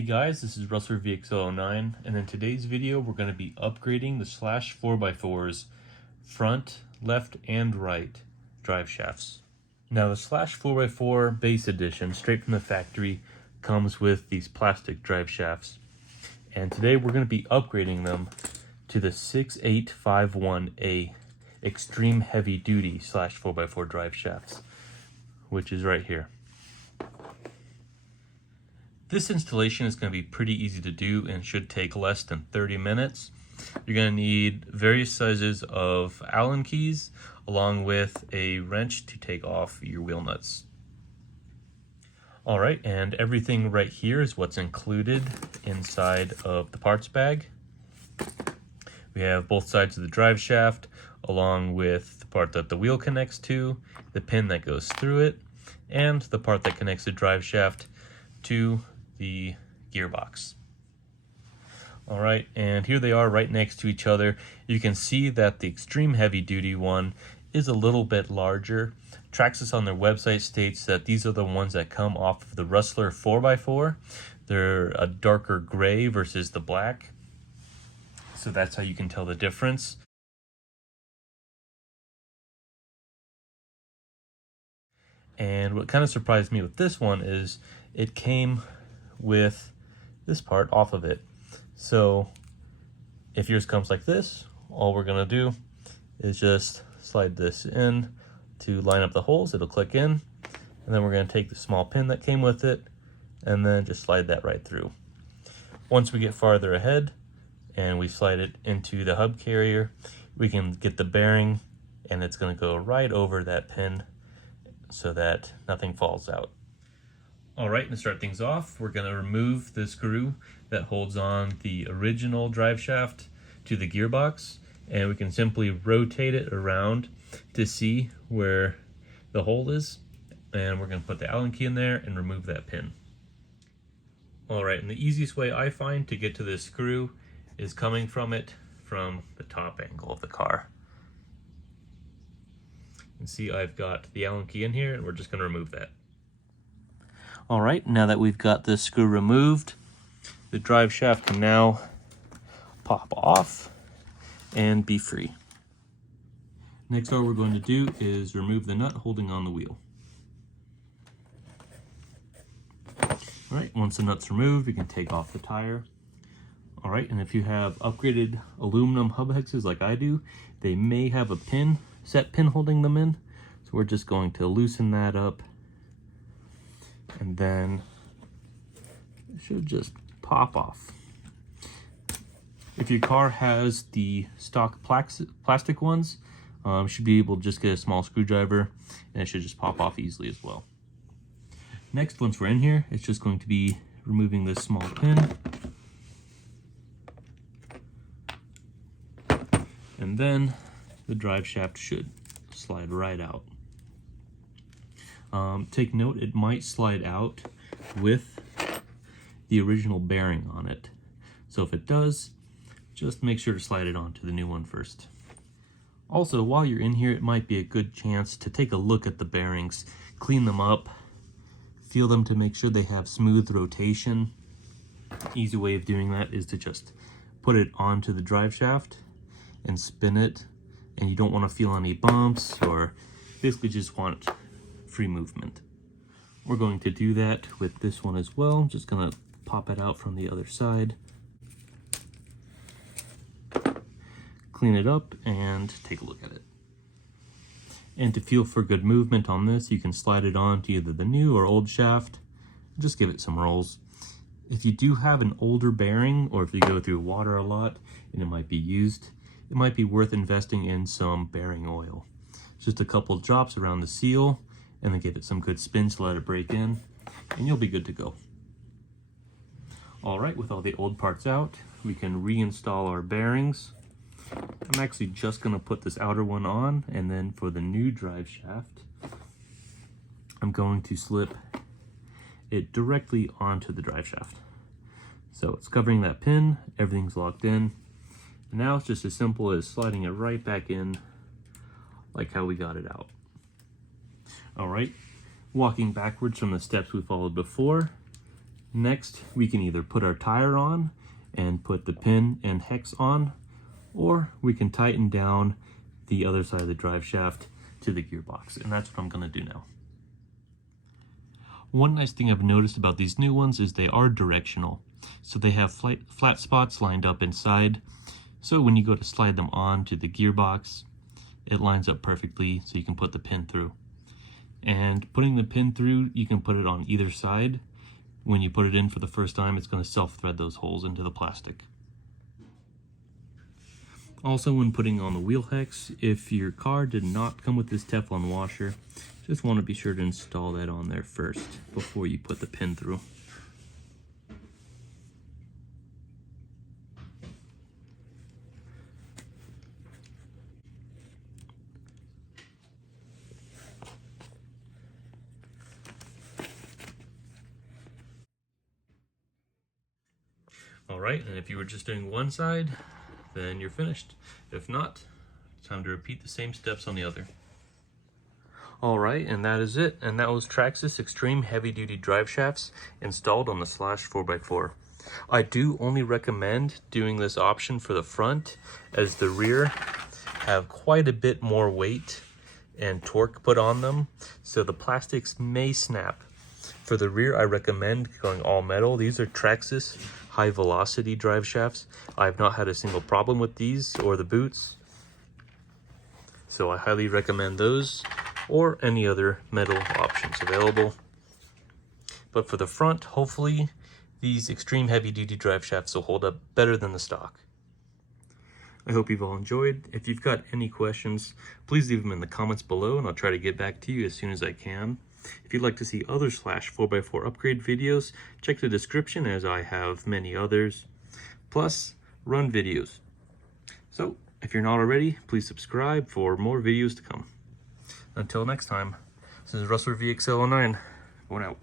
Hey guys, this is RussellVXL09, and in today's video we're going to be upgrading the Slash 4x4's front, left, and right drive shafts. Now the Slash 4x4 base edition, straight from the factory, comes with these plastic drive shafts. And today we're going to be upgrading them to the 6851A Extreme Heavy Duty Slash 4x4 drive shafts, which is right here. This installation is going to be pretty easy to do and should take less than 30 minutes. You're going to need various sizes of Allen keys along with a wrench to take off your wheel nuts. Alright, and everything right here is what's included inside of the parts bag. We have both sides of the drive shaft along with the part that the wheel connects to, the pin that goes through it, and the part that connects the drive shaft to the gearbox. All right, and here they are right next to each other. You can see that the extreme heavy duty one is a little bit larger. Traxxas on their website states that these are the ones that come off of the Rustler 4x4. They're a darker gray versus the black, so that's how you can tell the difference. And what kind of surprised me with this one is it came with this part off of it. So if yours comes like this, all we're gonna do is just slide this in to line up the holes. It'll click in, and then we're gonna take the small pin that came with it and then just slide that right through. Once we get farther ahead and we slide it into the hub carrier, we can get the bearing, and it's gonna go right over that pin so that nothing falls out. Alright, and to start things off, we're going to remove the screw that holds on the original drive shaft to the gearbox, and we can simply rotate it around to see where the hole is, and we're going to put the Allen key in there and remove that pin. Alright, and the easiest way I find to get to this screw is coming from it from the top angle of the car. And see, I've got the Allen key in here, and we're just going to remove that. Alright, now that we've got this screw removed, the drive shaft can now pop off and be free. Next, all we're going to do is remove the nut holding on the wheel. Alright, once the nut's removed, we can take off the tire. Alright, and if you have upgraded aluminum hub hexes like I do, they may have a set pin holding them in. So we're just going to loosen that up, and then it should just pop off. If your car has the stock plastic ones, you should be able to just get a small screwdriver, and it should just pop off easily as well. Next, once we're in here, it's just going to be removing this small pin, and then the drive shaft should slide right out. Take note, it might slide out with the original bearing on it. So if it does, just make sure to slide it onto the new one first. Also, while you're in here, it might be a good chance to take a look at the bearings, clean them up, feel them to make sure they have smooth rotation. Easy way of doing that is to just put it onto the drive shaft and spin it, and you don't want to feel any bumps, or basically just want free movement. We're going to do that with this one as well. Just gonna pop it out from the other side, clean it up, and take a look at it. And to feel for good movement on this, you can slide it on to either the new or old shaft. Just give it some rolls. If you do have an older bearing, or if you go through water a lot and it might be used, it might be worth investing in some bearing oil. Just a couple drops around the seal, and then give it some good spins to let it break in, and you'll be good to go. Alright, with all the old parts out, we can reinstall our bearings. I'm actually just going to put this outer one on, and then for the new drive shaft, I'm going to slip it directly onto the drive shaft. So it's covering that pin, everything's locked in, and now it's just as simple as sliding it right back in like how we got it out. Alright, walking backwards from the steps we followed before, Next, we can either put our tire on and put the pin and hex on, or we can tighten down the other side of the drive shaft to the gearbox, and that's what I'm going to do now. One nice thing I've noticed about these new ones is they are directional. So they have flat spots lined up inside, so when you go to slide them on to the gearbox, it lines up perfectly so you can put the pin through. And putting the pin through, you can put it on either side. When you put it in for the first time, it's going to self-thread those holes into the plastic. Also, when putting on the wheel hex, if your car did not come with this Teflon washer, just want to be sure to install that on there first before you put the pin through. Alright, and if you were just doing one side, then you're finished. If not, it's time to repeat the same steps on the other. Alright, and that is it. And that was Traxxas Extreme Heavy Duty Drive Shafts installed on the Slash 4x4. I do only recommend doing this option for the front, as the rear have quite a bit more weight and torque put on them, so the plastics may snap. For the rear, I recommend going all metal. These are Traxxas high velocity drive shafts. I've not had a single problem with these or the boots, so I highly recommend those or any other metal options available. But for the front, hopefully these extreme heavy duty drive shafts will hold up better than the stock. I hope you've all enjoyed. If you've got any questions, please leave them in the comments below and I'll try to get back to you as soon as I can. If you'd like to see other Slash 4x4 upgrade videos, check the description as I have many others, plus run videos. So if you're not already, please subscribe for more videos to come. Until next time, this is Russell VXL09, going out.